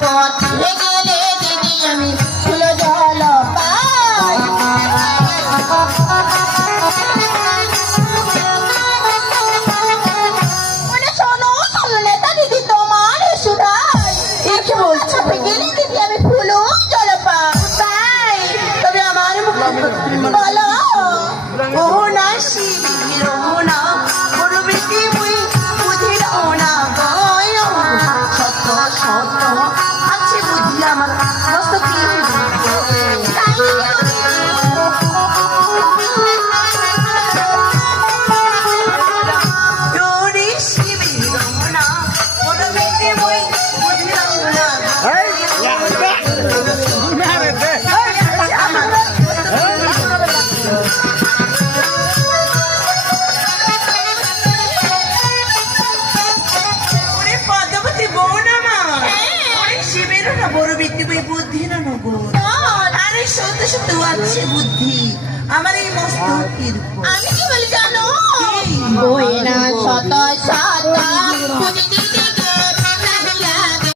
পথে গেলে দিদি আমি ফুল জল পাই। শোনো শোনো নেতা দিদি তোমার সুরাই কি বলছো? গেলে দিদি আমি ফুল জল পাই। তবে আমার বলো ও না শিবির না করবিটি মুই বুঝিল না গয় সত্য সত্য আছে বুঝি আমার মস্ত কি বুদ্ধি আমার এই মস্তকের আমি কি বলি জানো? শত